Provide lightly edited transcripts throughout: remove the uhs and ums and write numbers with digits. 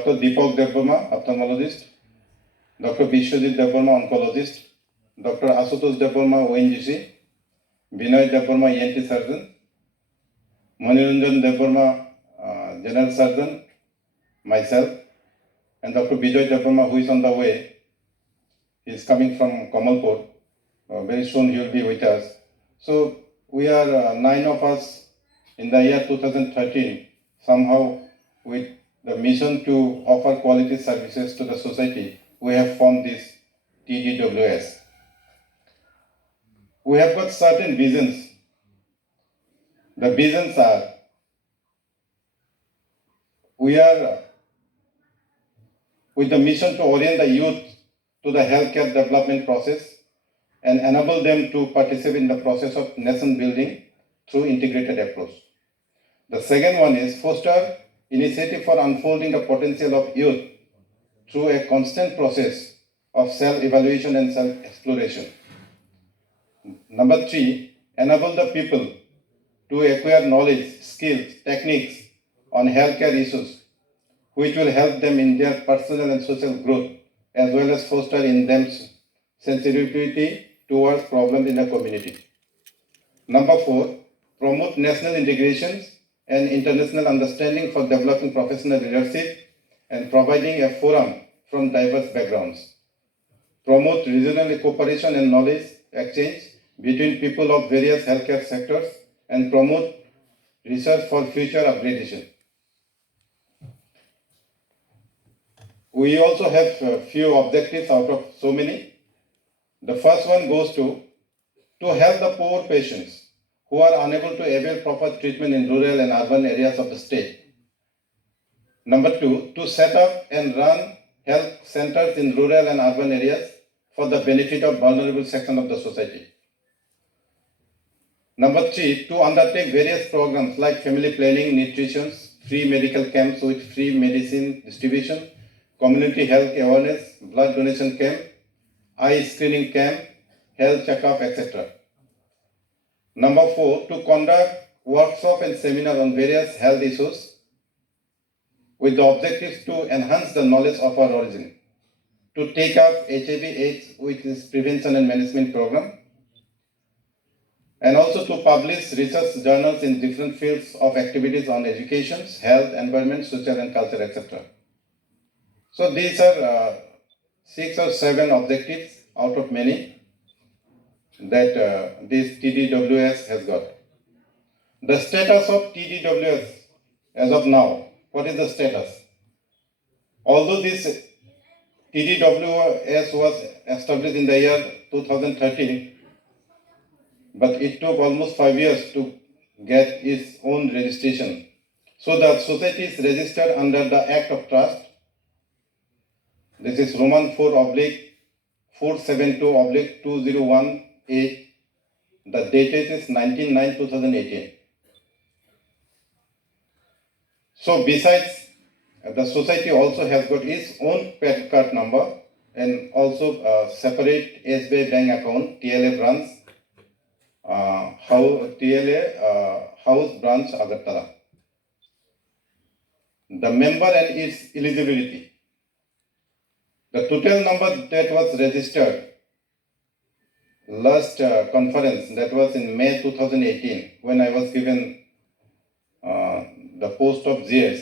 Dr. Deepak Devvarma, ophthalmologist, Dr. Vishwajit Devvarma, oncologist, Dr. Asutosh Devvarma, ONGC, Binoy Devvarma, ENT surgeon, Maniranjan Devvarma, general surgeon, myself, and Dr. Bijoy Devvarma, who is on the way. He is coming from Kamalpur. Very soon he will be with us. So we are 9 of us in the year 2013, somehow with the mission to offer quality services to the society, we have formed this TDWS. We have got certain visions. The visions are, we are with the mission to orient the youth to the healthcare development process and enable them to participate in the process of nation building through integrated approach. The second one is foster initiative for unfolding the potential of youth through a constant process of self-evaluation and self-exploration. Number 3, enable the people to acquire knowledge, skills, techniques on healthcare issues, which will help them in their personal and social growth, as well as foster in them sensitivity towards problems in the community. Number 4, promote national integrations and international understanding for developing professional leadership and providing a forum from diverse backgrounds. Promote regional cooperation and knowledge exchange between people of various healthcare sectors and promote research for future upgradation. We also have a few objectives out of so many. The first one goes to help the poor patients who are unable to avail proper treatment in rural and urban areas of the state. Number 2, to set up and run health centers in rural and urban areas for the benefit of vulnerable section of the society. Number 3, to undertake various programs like family planning, nutrition, free medical camps with free medicine distribution, community health awareness, blood donation camp, eye screening camp, health checkup, etc. Number 4, to conduct workshop and seminar on various health issues with the objectives to enhance the knowledge of our origin, to take up HIV/AIDS with its prevention and management program, and also to publish research journals in different fields of activities on education, health, environment, social and culture, etc. So these are 6 or 7 objectives out of many that this TDWS has got. The status of TDWS as of now, what is the status? Although this TDWS was established in the year 2013, but it took almost 5 years to get its own registration. So the society is registered under the Act of Trust. This is Roman 4/472/2018. The date is 19/9/2018. So besides, the society also has got its own PAN card number and also a separate SBI bank account, TLA branch, House branch, Agartala. The member and its eligibility. The total number that was registered last conference, that was in May 2018, when I was given the post of GS.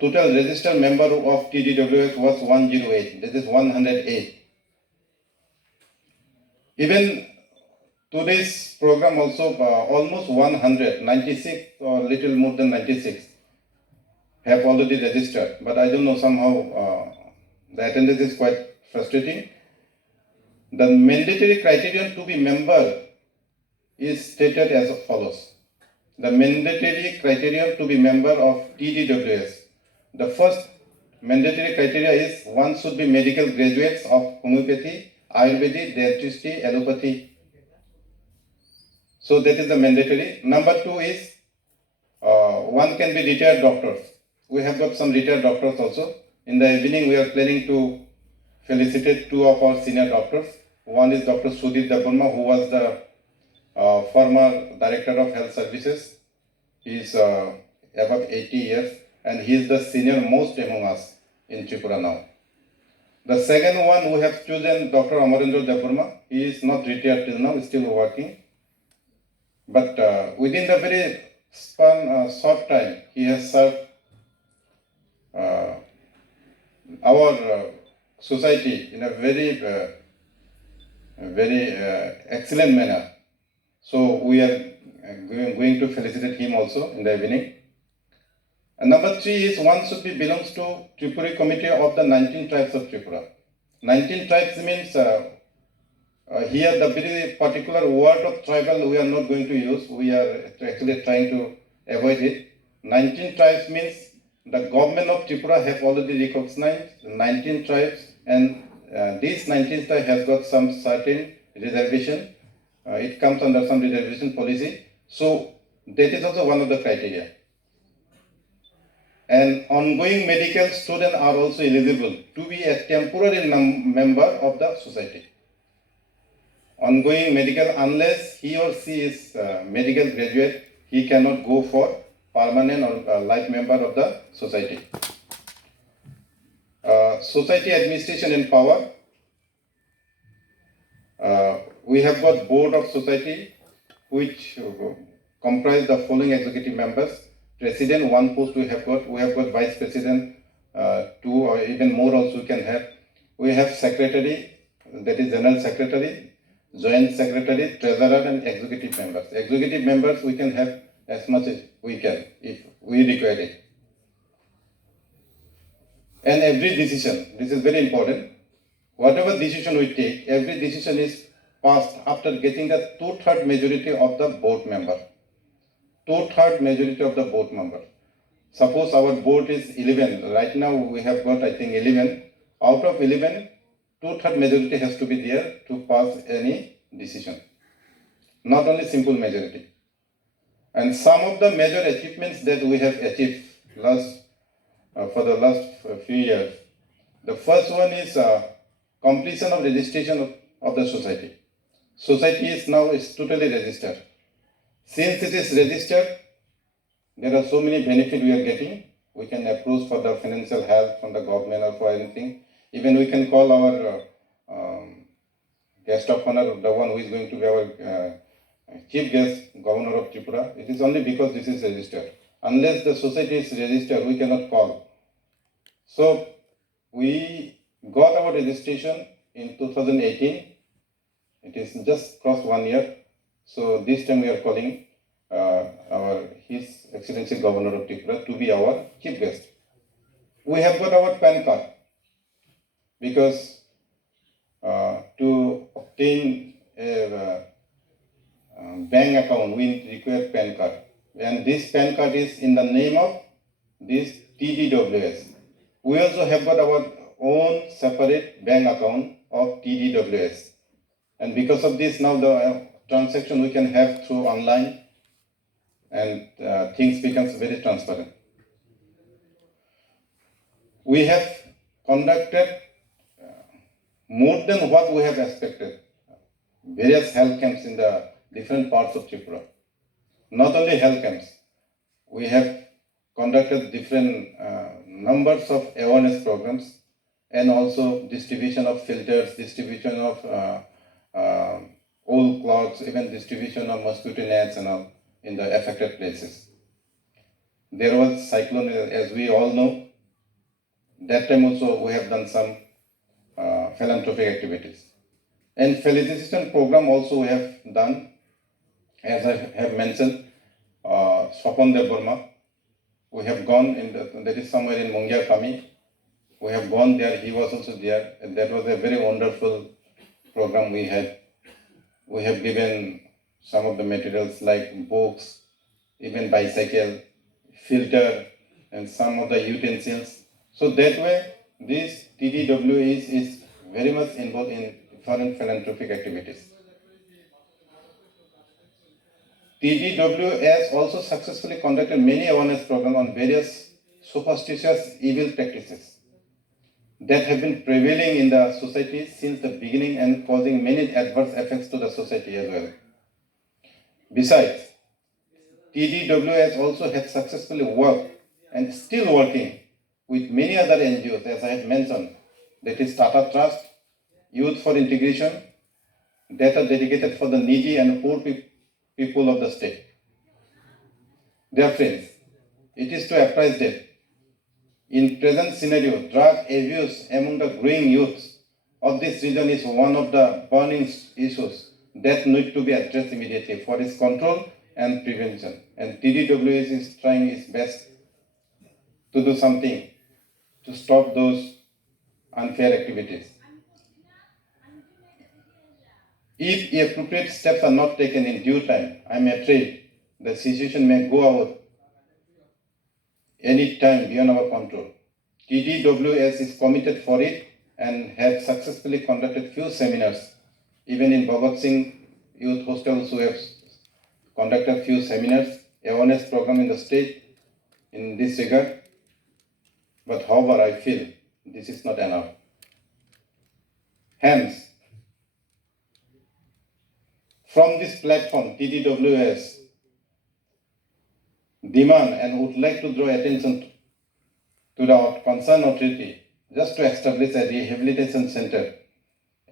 Total registered member of TDWS was 108, that is 108. Even today's program also almost 196 or little more than 96 have already registered, but I don't know, somehow the attendance is quite frustrating. The mandatory criterion to be member is stated as follows. The mandatory criterion to be member of TDWS. The first mandatory criteria is one should be medical graduates of homeopathy, Ayurvedic, dentistry, allopathy. So that is the mandatory. Number 2 is one can be retired doctors. We have got some retired doctors also. In the evening, we are planning to felicitate 2 of our senior doctors. One is Dr. Sudhir Devvarma, who was the former Director of Health Services. He is above 80 years. and he is the senior most among us in Tripura now. The second one, we have chosen Dr. Amarendra Devarma. He is not retired till now, still working. But within the very short time, he has served our society in a very excellent manner. So we are going to felicitate him also in the evening. And number 3 is one should be belongs to Tripuri committee of the 19 tribes of Tripura. 19 tribes means here the very particular word of tribal we are not going to use. We are actually trying to avoid it. 19 tribes means the government of Tripura have already recognized 19 tribes, and these 19 tribes has got some certain reservation. It comes under some reservation policy. So that is also one of the criteria. And ongoing medical students are also eligible to be a temporary member of the society. Ongoing medical, unless he or she is medical graduate, he cannot go for permanent or life member of the society. Society administration and power. We have got board of society, which comprise the following executive members. President, one post we have got vice president, 2 or even more also we can have. We have secretary, that is general secretary, joint secretary, treasurer, and executive members. Executive members we can have as much as we can if we require it. And every decision, this is very important, whatever decision we take, every decision is passed after getting the 2/3 majority of the board member. 2/3 majority of the board member. Suppose our board is 11. Right now we have got, I think, 11. Out of 11, 2/3 majority has to be there to pass any decision. Not only simple majority. And some of the major achievements that we have achieved for the last few years. The first one is completion of registration of the society. Society is now totally registered. Since it is registered, there are so many benefits we are getting. We can approach for the financial help from the government or for anything. Even we can call our guest of honor, the one who is going to be our chief guest, governor of Tripura. It is only because this is registered. Unless the society is registered, we cannot call. So we got our registration in 2018. It is just crossed 1 year. So this time we are calling His Excellency Governor of Tripura to be our chief guest. We have got our PAN card because to obtain a bank account we require PAN card, and this PAN card is in the name of this TDWS. We also have got our own separate bank account of TDWS, and because of this now the transaction we can have through online, and things becomes very transparent. We have conducted more than what we have expected. Various health camps in the different parts of Tripura. Not only health camps, we have conducted different numbers of awareness programs, and also distribution of filters, distribution of old clothes, even distribution of mosquito nets and all in the affected places. There was cyclone, as we all know. That time also we have done some philanthropic activities. And felicitation program also we have done, as I have mentioned, Swapan Devarma. We have gone that is somewhere in Mungia Kami. We have gone there, he was also there, and that was a very wonderful program we had. We have given some of the materials like books, even bicycle, filter, and some of the utensils. So that way, this TDW is very much involved in foreign philanthropic activities. TDW has also successfully conducted many awareness programs on various superstitious evil practices that have been prevailing in the society since the beginning and causing many adverse effects to the society as well. Besides, TDW has also had successfully worked and still working with many other NGOs, as I had mentioned, that is Tata Trust, Youth for Integration, that are dedicated for the needy and poor people of the state. Dear friends, it is to apprise them. In present scenario, drug abuse among the growing youths of this region is one of the burning issues that need to be addressed immediately for its control and prevention. And TDWS is trying its best to do something to stop those unfair activities. If appropriate steps are not taken in due time, I am afraid the situation may go out any time beyond our control. TDWS is committed for it and have successfully conducted few seminars. Even in Bhagat Singh Youth Hostels, who have conducted few seminars, awareness program in the state in this regard. But however, I feel this is not enough. Hence, from this platform, TDWS demand and would like to draw attention to the concerned authority just to establish a rehabilitation center,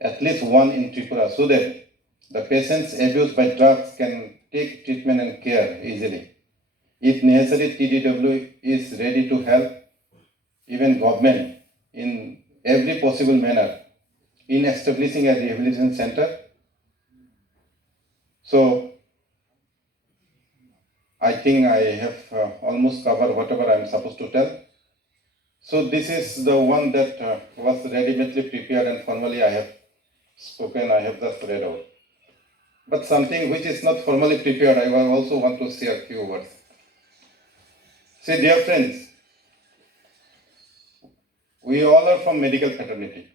at least one in Tripura, so that the patients abused by drugs can take treatment and care easily. If necessary, TDW is ready to help even government in every possible manner in establishing a rehabilitation center. So I think I have almost covered whatever I am supposed to tell. So this is the one that was ready-madely prepared and formally I have spoken, I have just read out. But something which is not formally prepared, I also want to say a few words. See, dear friends, we all are from medical fraternity.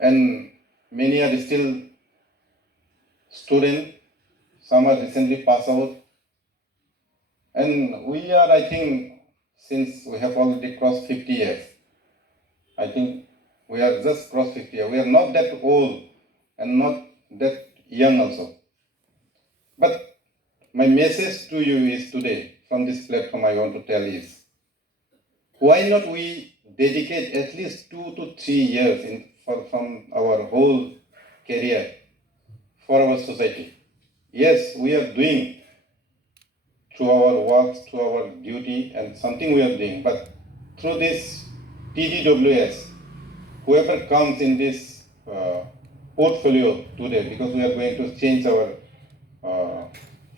And many are still students, some are recently passed out. And we are, I think, since we have already crossed 50 years, I think we are just crossed 50 years. We are not that old and not that young also. But my message to you is today, from this platform I want to tell is, why not we dedicate at least 2 to 3 years from our whole career for our society? Yes, we are doing through our works, through our duty, and something we are doing. But through this TDWS, whoever comes in this portfolio today, because we are going to change our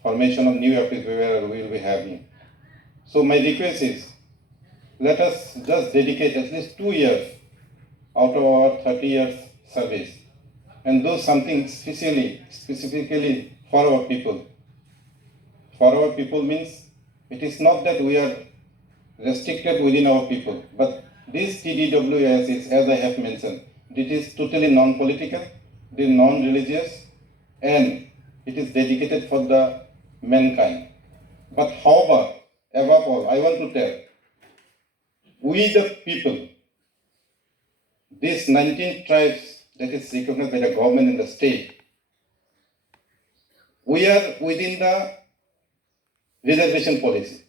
formation of new office where we will be having. So my request is, let us just dedicate at least 2 years out of our 30 years service and do something specifically for our people. For our people means it is not that we are restricted within our people, but this TDWS is, as I have mentioned, it is totally non-political, it is non-religious, and it is dedicated for the mankind. But however, above all, I want to tell, we the people, these 19 tribes that is recognized by the government in the state, we are within the reservation policy.